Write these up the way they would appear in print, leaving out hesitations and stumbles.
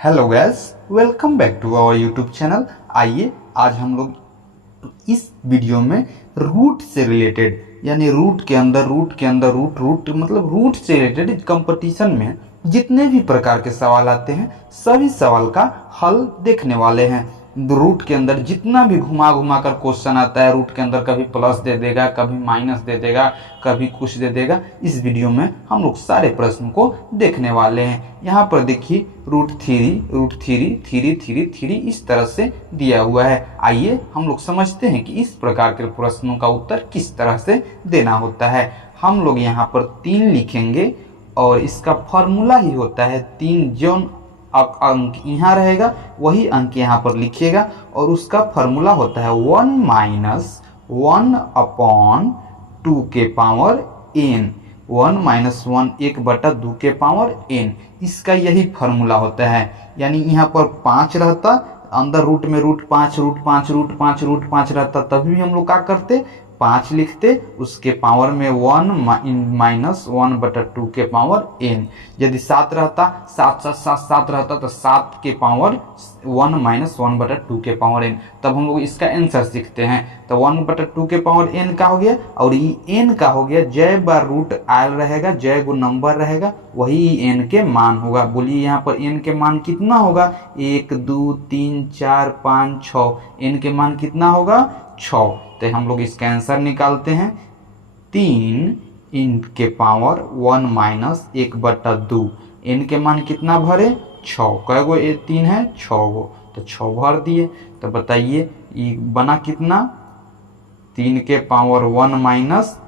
Hello guys, welcome back to our YouTube channel. आइए आज हम लोग इस वीडियो में रूट से रिलेटेड यानी रूट के अंदर रूट मतलब रूट से रिलेटेड कंपटीशन में जितने भी प्रकार के सवाल आते हैं सभी सवाल का हल देखने वाले हैं। रूट के अंदर जितना भी घुमा घुमा कर क्वेश्चन आता है, रूट के अंदर कभी प्लस दे देगा, कभी माइनस दे देगा, कभी कुछ दे देगा। इस वीडियो में हम लोग सारे प्रश्न को देखने वाले हैं। यहाँ पर देखिए रूट थ्री इस तरह से दिया हुआ है। आइए हम लोग समझते हैं कि इस प्रकार के प्रश्नों का उत्तर किस तरह से देना होता है। हम लोग यहाँ पर 3 लिखेंगे और इसका फॉर्मूला ही होता है 3। जो अंक यहाँ रहेगा वही अंक यहाँ पर लिखिएगा और उसका फॉर्मूला होता है 1 माइनस 1/2 के पावर n। 1 माइनस 1 1/2 के पावर n, इसका यही फॉर्मूला होता है। यानी यहाँ पर 5 रहता, अंदर रूट में रूट 5 रहता, तभी भी हम लोग क्या करते 5 लिखते, उसके पावर में 1 माइनस 1/2 के पावर n। यदि 7 रहता, 7 रहता तो 7 के पावर 1 माइनस 1/2 के पावर n। तब हम लोग इसका आंसर सीखते हैं। तो 1/2 के पावर n का हो गया और ये n का हो गया जय बार रूट आयल रहेगा, जय गो नंबर रहेगा, वही n के मान होगा। बोलिए यहाँ पर n के मान कितना होगा? 1 2 3 4 5 6। n के मान कितना होगा? 6। तो हम लोग इसका आंसर निकालते हैं 3 इनके पावर 1 माइनस 1/2। n के मान कितना भरे? 6। कै गो 3 है? 6 गो, तो 6 भर दिए। तो बताइए ये बना कितना? 3 के पावर 1 माइनस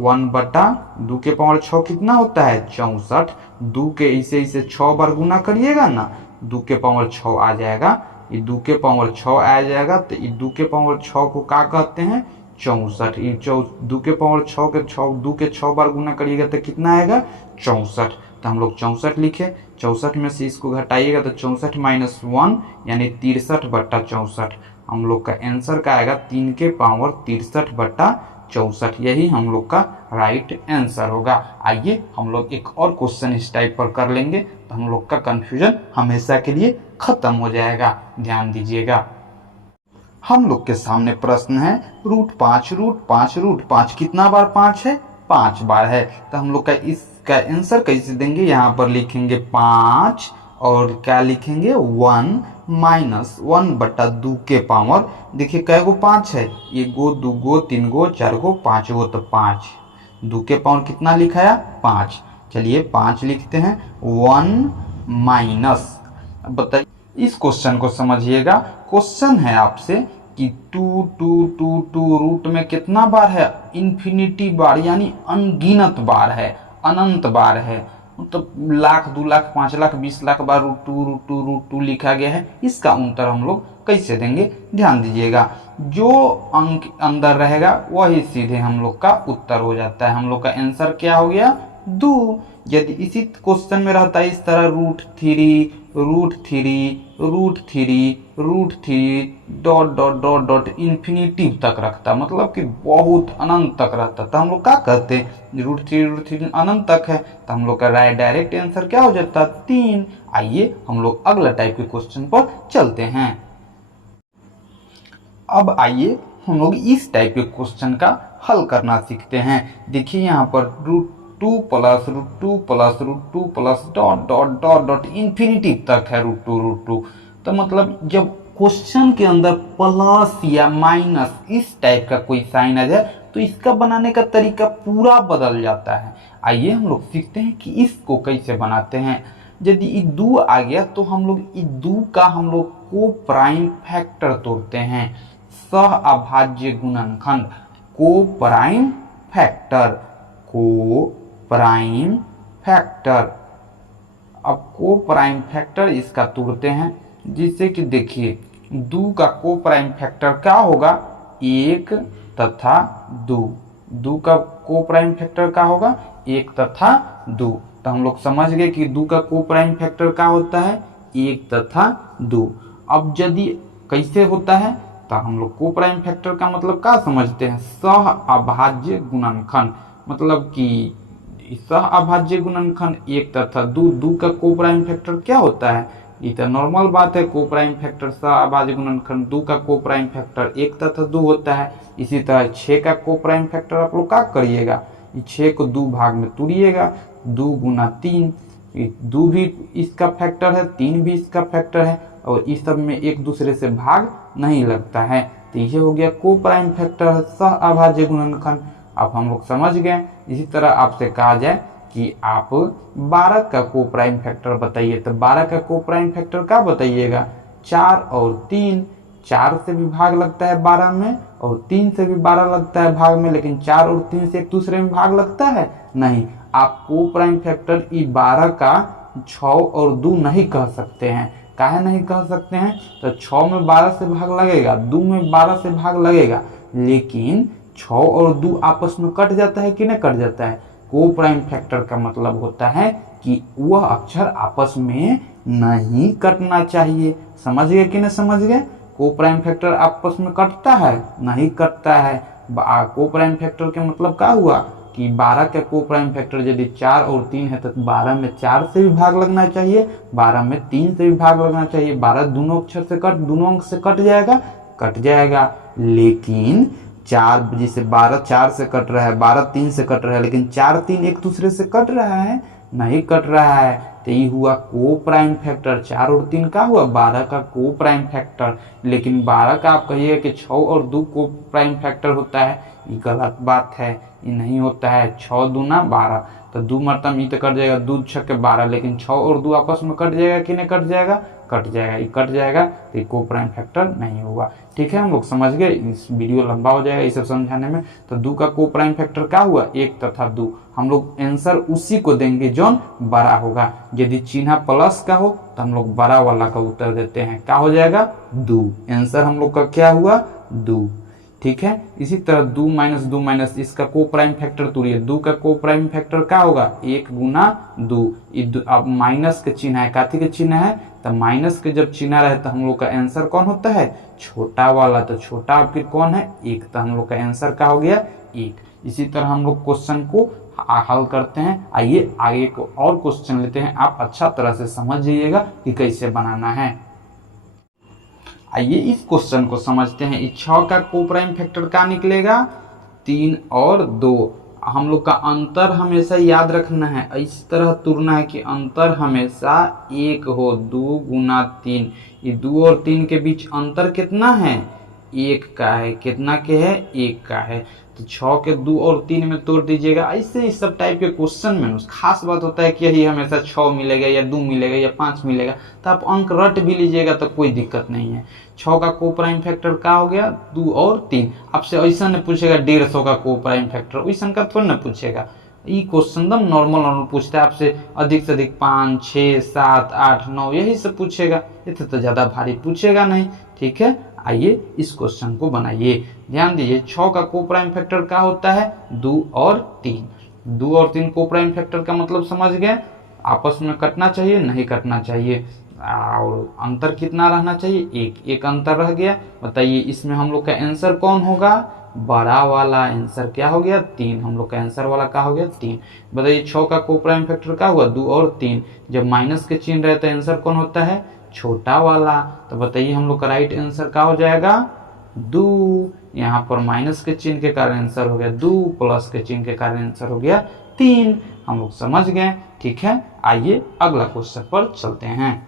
1/2 के पावर 6 कितना होता है? 64। 2 के इसे 6 बार गुना करिएगा ना, 2 के पावर 6 आ जाएगा। ये 2 के पावर 6 आ जाएगा तो ये 2 के पावर 6 को क्या कहते हैं? 64। ये 2 के पावर 6 के 2 के 6 बार गुना करिएगा तो कितना आएगा? 64। तो हम लोग 64 लिखे। 64 में से इसको घटाइएगा तो 64 माइनस 1 यानी 63/64। हम लोग का आंसर का आएगा 3 के पावर 63/64। यही हम लोग का राइट आंसर होगा। आइए हम लोग एक और क्वेश्चन इस टाइप पर कर लेंगे तो हम लोग का कंफ्यूजन हमेशा के लिए खत्म हो जाएगा। ध्यान दीजिएगा, हम लोग के सामने प्रश्न है रूट 5 कितना बार 5 है? 5 बार है। तो हम लोग का इसका आंसर कैसे देंगे? यहाँ पर लिखेंगे 5 और क्या लिखेंगे? 1 माइनस 1/2 के पावर। देखिए कै गो 5 है? 1 गो 2 गो 3 गो 4 गो 5 गो, तो 5 2 के पावर कितना लिखाया? 5। चलिए 5 लिखते हैं। 1 माइनस, बताइए इस क्वेश्चन को समझिएगा। क्वेश्चन है आपसे कि 2 रूट में कितना बार है? इन्फिनिटी बार, यानी अनगिनत बार है, अनंत बार है। मतलब लाख 2 लाख 5 लाख 20 लाख बार रूट टू लिखा गया है। इसका उत्तर हम लोग कैसे देंगे? ध्यान दीजिएगा, जो अंक अंदर रहेगा वही सीधे हम लोग का उत्तर हो जाता है। हम लोग का आंसर क्या हो गया? 2। यदि इसी क्वेश्चन में रहता है इस तरह रूट थ्री डॉट इन्फिनिटी तक रखता, मतलब कि बहुत अनंत तक रहता, तो हम लोग क्या कहते? रूट थ्री अनंत तक है, तो हम लोग का डायरेक्ट आंसर क्या हो जाता? 3। आइए हम लोग अगला टाइप के क्वेश्चन पर चलते हैं। अब आइए हम लोग इस टाइप के क्वेश्चन का हल करना सीखते हैं। देखिए यहाँ पर root two plus dot infinity तक है रूट टू। तो मतलब जब क्वेश्चन के अंदर प्लस या माइनस इस टाइप का कोई साइन आ जाए तो इसका बनाने का तरीका पूरा बदल जाता है। आइए हम लोग सीखते हैं कि इसको कैसे बनाते हैं। यदि ये 2 आ गया तो हम लोग ये 2 का हम लोग को प्राइम फैक्टर तोड़ते हैं। सह अभाज्य गुणनखंड, को प्राइम फैक्टर। अब को प्राइम फैक्टर इसका तोड़ते हैं, जिससे कि देखिए 2 का को प्राइम फैक्टर क्या होगा? 1 तथा 2। 2 का को प्राइम फैक्टर क्या होगा? 1 तथा 2। तो हम लोग समझ गए कि 2 का को प्राइम फैक्टर क्या होता है? 1 तथा 2। अब यदि कैसे होता है तो हम लोग को प्राइम फैक्टर का मतलब क्या समझते हैं? सह अभाज्य गुणनखंड, मतलब कि सह अभाज्य गुणनखंड 1 तथा 2। 2 का को प्राइम फैक्टर क्या होता है? ये तो नॉर्मल बात है। को प्राइम फैक्टर सहअभाज्य गुणनखंड 2 का को प्राइम फैक्टर 1 तथा 2 होता है। इसी तरह 6 का को प्राइम फैक्टर आप लोग क्या करिएगा, 6 को 2 भाग में तोड़िएगा, 2 गुना 3, 2 भी इसका फैक्टर है, 3 भी इसका फैक्टर है, और इस सब में एक दूसरे से भाग नहीं लगता है। तो ये हो गया को प्राइम फैक्टर है सहअभाज्य गुणनखंड। अब हम लोग समझ गए। इसी तरह आपसे कहा जाए कि आप 12 का को प्राइम फैक्टर बताइए, तो 12 का को प्राइम फैक्टर क्या बताइएगा, 4 और 3। 4 से भी भाग लगता है 12 में, और 3 से भी 12 लगता है भाग में, लेकिन 4 और 3 से एक दूसरे में भाग लगता है नहीं। आप को प्राइम फैक्टर ई 12 का 6 और 2 नहीं कह सकते हैं। काहे नहीं कह सकते हैं, तो 6 में 12 से भाग लगेगा, 2 में 12 से भाग लगेगा, लेकिन 6 और 2 आपस में कट जाता है कि नहीं कट जाता है। को प्राइम फैक्टर का मतलब होता है कि वह अक्षर आपस में नहीं कटना चाहिए। समझ गए कि नहीं समझ गए। को प्राइम फैक्टर आपस में कटता है, नहीं कटता है। को प्राइम फैक्टर के मतलब क्या हुआ कि 12 का को प्राइम फैक्टर यदि 4 और 3 है तो 12 में 4 से भी भाग लगना चाहिए, 12 में 3 से भी भाग लगना चाहिए। 12 दोनों अक्षर से दोनों अंक से कट जाएगा। लेकिन 4 जिसे 12 4 से कट रहा है, 12 3 से कट रहा है, लेकिन 4 3 एक दूसरे से कट रहा है, नहीं कट रहा है। तो ये हुआ को प्राइम फैक्टर। 4 और 3 का हुआ 12 का को प्राइम फैक्टर। लेकिन 12 का आप कहिएगा कि 6 और 2 को प्राइम फैक्टर होता है, ये गलत बात है, ये नहीं होता है। 6 दूना 12, तो 2 मरतब ये तो कट जाएगा, 2 छक्के 12, लेकिन 6 और 2 आपस में कट जाएगा कि नहीं कट जाएगा, कट जाएगा। ये कट जाएगा तो ये को प्राइम फैक्टर नहीं होगा। ठीक है, हम लोग समझ गए। इस वीडियो लंबा हो जाएगा ये सब समझाने में। तो 2 का को प्राइम फैक्टर क्या हुआ, 1 तथा 2। हम लोग आंसर उसी को देंगे जो बड़ा होगा। यदि चिन्ह प्लस का हो तो हम लोग बड़ा वाला का उत्तर देते हैं, क्या हो जाएगा 2। आंसर हम लोग का क्या हुआ 2। ठीक है, इसी तरह 2 माइनस 2 माइनस इसका को प्राइम फैक्टर तोड़िए। 2 का को प्राइम फैक्टर क्या होगा, 1 गुना 2। अब माइनस के चिन्ह है, काथी के चिन्ह है, तो माइनस के जब चिन्ह रहे तो हम लोग का आंसर कौन होता है, छोटा वाला। तो छोटा आपके कौन है, 1। तो हम लोग का आंसर क्या हो गया 1। इसी तरह हम लोग क्वेश्चन को हल करते हैं। आइए आगे को और क्वेश्चन लेते हैं, आप अच्छा तरह से समझ जाइएगा कि कैसे बनाना है। आइए इस क्वेश्चन को समझते हैं। इस 6 का को प्राइम फैक्टर क्या निकलेगा, 3 और 2। हम लोग का अंतर हमेशा याद रखना है, इस तरह तुरना है कि अंतर हमेशा 1 हो। 2 गुना 3, ये 2 और 3 के बीच अंतर कितना है, 1 का है। कितना के है, 1 का है। तो 6 के 2 और 3 में तोड़ दीजिएगा। ऐसे इस सब टाइप के क्वेश्चन में खास बात होता है कि यही हमेशा 6 मिलेगा या 2 मिलेगा या 5 मिलेगा, तो आप अंक रट भी लीजिएगा तो कोई दिक्कत नहीं है। 6 का को प्राइम फैक्टर क्या हो गया, 2 और 3। आपसे ऐसा नहीं पूछेगा 150 का को प्राइम फैक्टर, वैसा का थोड़ा ना पूछेगा। ये क्वेश्चन एकदम नॉर्मल पूछता है आपसे, अधिक से अधिक 5 6 7 8 9 यही सब पूछेगा, इतने तो ज्यादा भारी पूछेगा नहीं। ठीक है, आइए इस क्वेश्चन को बनाइए। ध्यान दीजिए, 6 का को प्राइम फैक्टर क्या होता है, 2 और 3। 2 और 3 को प्राइम फैक्टर का मतलब समझ गए, आपस में कटना चाहिए, नहीं कटना चाहिए, और अंतर कितना रहना चाहिए, 1। 1 अंतर रह गया। बताइए इसमें हम लोग का आंसर कौन होगा, बड़ा वाला। आंसर क्या हो गया 3। हम लोग का आंसर वाला क्या हो गया 3। बताइए 6 का को प्राइम फैक्टर क्या हुआ, 2 और 3। जब माइनस के चिन्ह रहे तो आंसर कौन होता है, छोटा वाला। तो बताइए हम लोग का राइट आंसर क्या हो जाएगा 2। यहाँ पर माइनस के चिन्ह के कारण आंसर हो गया 2, प्लस के चिन्ह के कारण आंसर हो गया 3। हम लोग समझ गए। ठीक है, आइए अगला क्वेश्चन पर चलते हैं।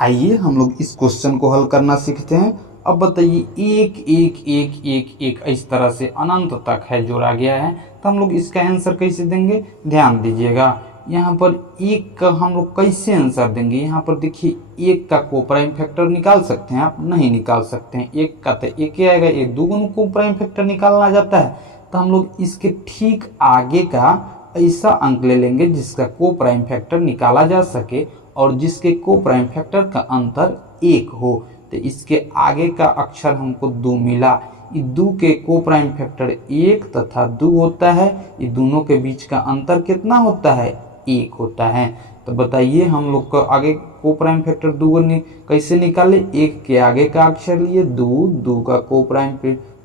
आइए हम लोग इस क्वेश्चन को हल करना सीखते हैं। अब बताइए 1 1 1 1 1 इस तरह से अनंत तक है जोड़ा गया है, तो हम लोग इसका आंसर कैसे देंगे। ध्यान दीजिएगा, यहाँ पर 1 का हम लोग कैसे आंसर देंगे। यहाँ पर देखिए 1 का को प्राइम फैक्टर निकाल सकते हैं आप, नहीं निकाल सकते हैं। 1 का तो 1 ही आएगा, 1 2 को प्राइम फैक्टर निकालना जाता है, तो हम लोग इसके ठीक आगे का ऐसा अंक ले लेंगे जिसका को प्राइम फैक्टर निकाला जा सके और जिसके को प्राइम फैक्टर का अंतर 1 हो। तो इसके आगे का अक्षर हमको 2 मिला। ये 2 के को प्राइम फैक्टर 1 तथा 2 होता है। ये दोनों के बीच का अंतर कितना होता है, 1 होता है। तो बताइए हम लोग को आगे को प्राइम फैक्टर 2 कैसे निकाले। 1 के आगे का अक्षर लिए 2, 2 का को प्राइम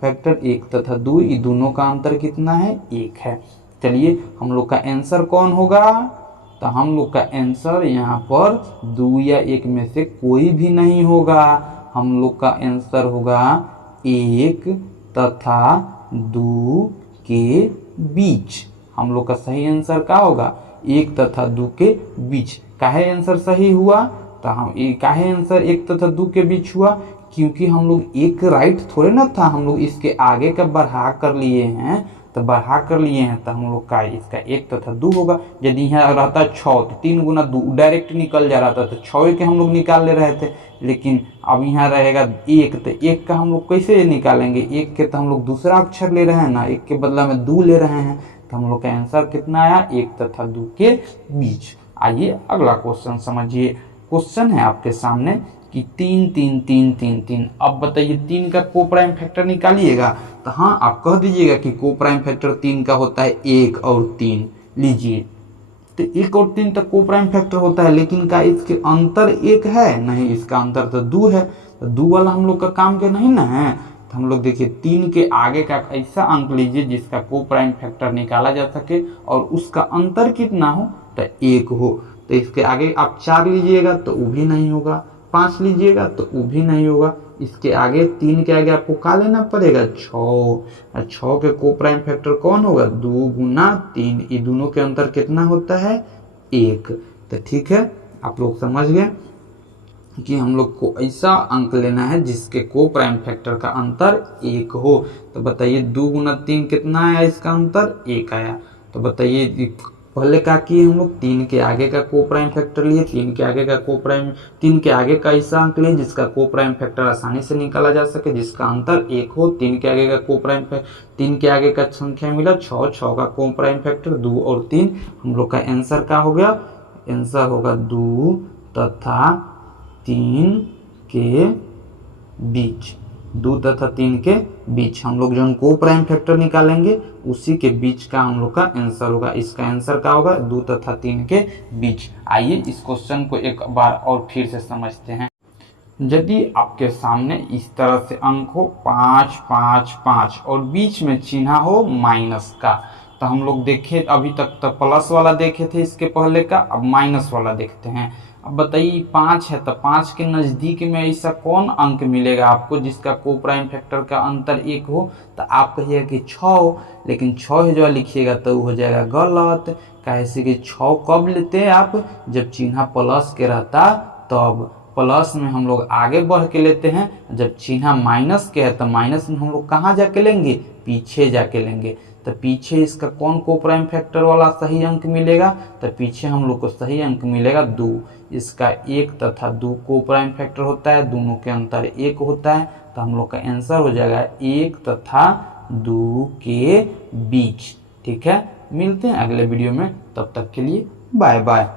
फैक्टर 1 तथा 2, ये दोनों का अंतर कितना है, 1 है। चलिए हम लोग का आंसर कौन होगा, तो हम लोग का आंसर यहाँ पर 2 या 1 में से कोई भी नहीं होगा। हम लोग का आंसर होगा 1 तथा 2 के बीच। हम लोग का सही आंसर क्या होगा? 1 तथा 2 के बीच। काहे आंसर सही हुआ? तो हम काहे आंसर 1 तथा 2 के बीच हुआ? क्योंकि हम लोग एक राइट थोड़े ना था, हम लोग इसके आगे का बढ़ा कर लिए हैं, तो बढ़ा कर लिए हैं तो हम लोग का इसका 1 तथा 2 होगा। यदि यहाँ रहता 6 तो 3 गुना 2 डायरेक्ट निकल जा रहा था, तो 6 के हम लोग निकाल ले रहे थे। लेकिन अब यहाँ रहेगा 1, तो 1 का हम लोग कैसे निकालेंगे? 1 के तो हम लोग दूसरा अक्षर ले रहे हैं ना, 1 के बदला में 2 ले रहे हैं, तो हम लोग का आंसर कितना आया? 1 तथा 2 के बीच। आइए अगला क्वेश्चन समझिए। क्वेश्चन है आपके सामने कि 3 3 3 3 3। अब बताइए 3 का को प्राइम फैक्टर निकालिएगा। तो हाँ, आप कह दीजिएगा कि को प्राइम फैक्टर 3 का होता है 1 और 3। लीजिए, तो 1 और 3 तक को प्राइम फैक्टर होता है, लेकिन का इसके अंतर 1 है? नहीं, इसका अंतर तो 2 है। तो 2 वाला हम लोग का काम के नहीं ना है। तो हम लोग देखिए 3 के आगे का ऐसा अंक लीजिए जिसका को प्राइम फैक्टर निकाला जा सके और उसका अंतर कितना हो? तो 1 हो। तो इसके आगे आप 4 लीजिएगा तो वो भी नहीं होगा, 5 लीजिएगा तो वो भी नहीं होगा। इसके आगे 3 के आगे आपको क्या लेना पड़ेगा? 6। 6 के को प्राइम फैक्टर कौन होगा? 2 गुना 3। ये दोनों के अंतर कितना होता है? 1। तो ठीक है, आप लोग समझ गए कि हम लोग को ऐसा अंक लेना है जिसके को प्राइम फैक्टर का अंतर 1 हो। तो बताइए 2 गुना 3 कितना आया? इसका अंतर 1 आया। तो बताइए पहले क्या किए हम लोग? 3 के आगे का को प्राइम फैक्टर लिए, 3 के आगे का को प्राइम, 3 के आगे का ऐसा अंक लिए जिसका को प्राइम फैक्टर आसानी से निकाला जा सके, जिसका अंतर 1 हो। 3 के आगे का को प्राइम फैक्टर, 3 के आगे का संख्या मिला 6, 6 का को प्राइम फैक्टर 2 और 3। हम लोग का आंसर क्या हो गया? आंसर होगा 2 तथा 3 के बीच। 2 तथा 3 के बीच हम लोग जो को प्राइम फैक्टर निकालेंगे उसी के बीच का हम लोग का आंसर होगा। इसका आंसर क्या होगा? 2 तथा 3 के बीच। आइए इस क्वेश्चन को एक बार और फिर से समझते हैं। यदि आपके सामने इस तरह से अंक हो 5 5 5 और बीच में चिन्ह हो माइनस का, तो हम लोग देखे अभी तक तो प्लस वाला देखे थे इसके पहले का, अब माइनस वाला देखते हैं। अब बताइए 5 है तो 5 के नज़दीक में ऐसा कौन अंक मिलेगा आपको जिसका को प्राइम फैक्टर का अंतर 1 हो? तो आप कहिएगा कि 6 हो, लेकिन 6 जो लिखिएगा तो हो जाएगा गलत। कैसे कि 6 कब लेते हैं आप? जब चिन्ह प्लस के रहता तब। प्लस में हम लोग आगे बढ़ के लेते हैं, जब चिन्ह माइनस के है तो माइनस में हम लोग कहाँ जाके लेंगे? पीछे जाके लेंगे। तो पीछे इसका कौन को प्राइम फैक्टर वाला सही अंक मिलेगा? तो पीछे हम लोग को सही अंक मिलेगा 2। इसका 1 तथा 2 को प्राइम फैक्टर होता है, दोनों के अंतर 1 होता है। तो हम लोग का आंसर हो जाएगा 1 तथा 2 के बीच। ठीक है, मिलते हैं अगले वीडियो में, तब तक के लिए बाय बाय।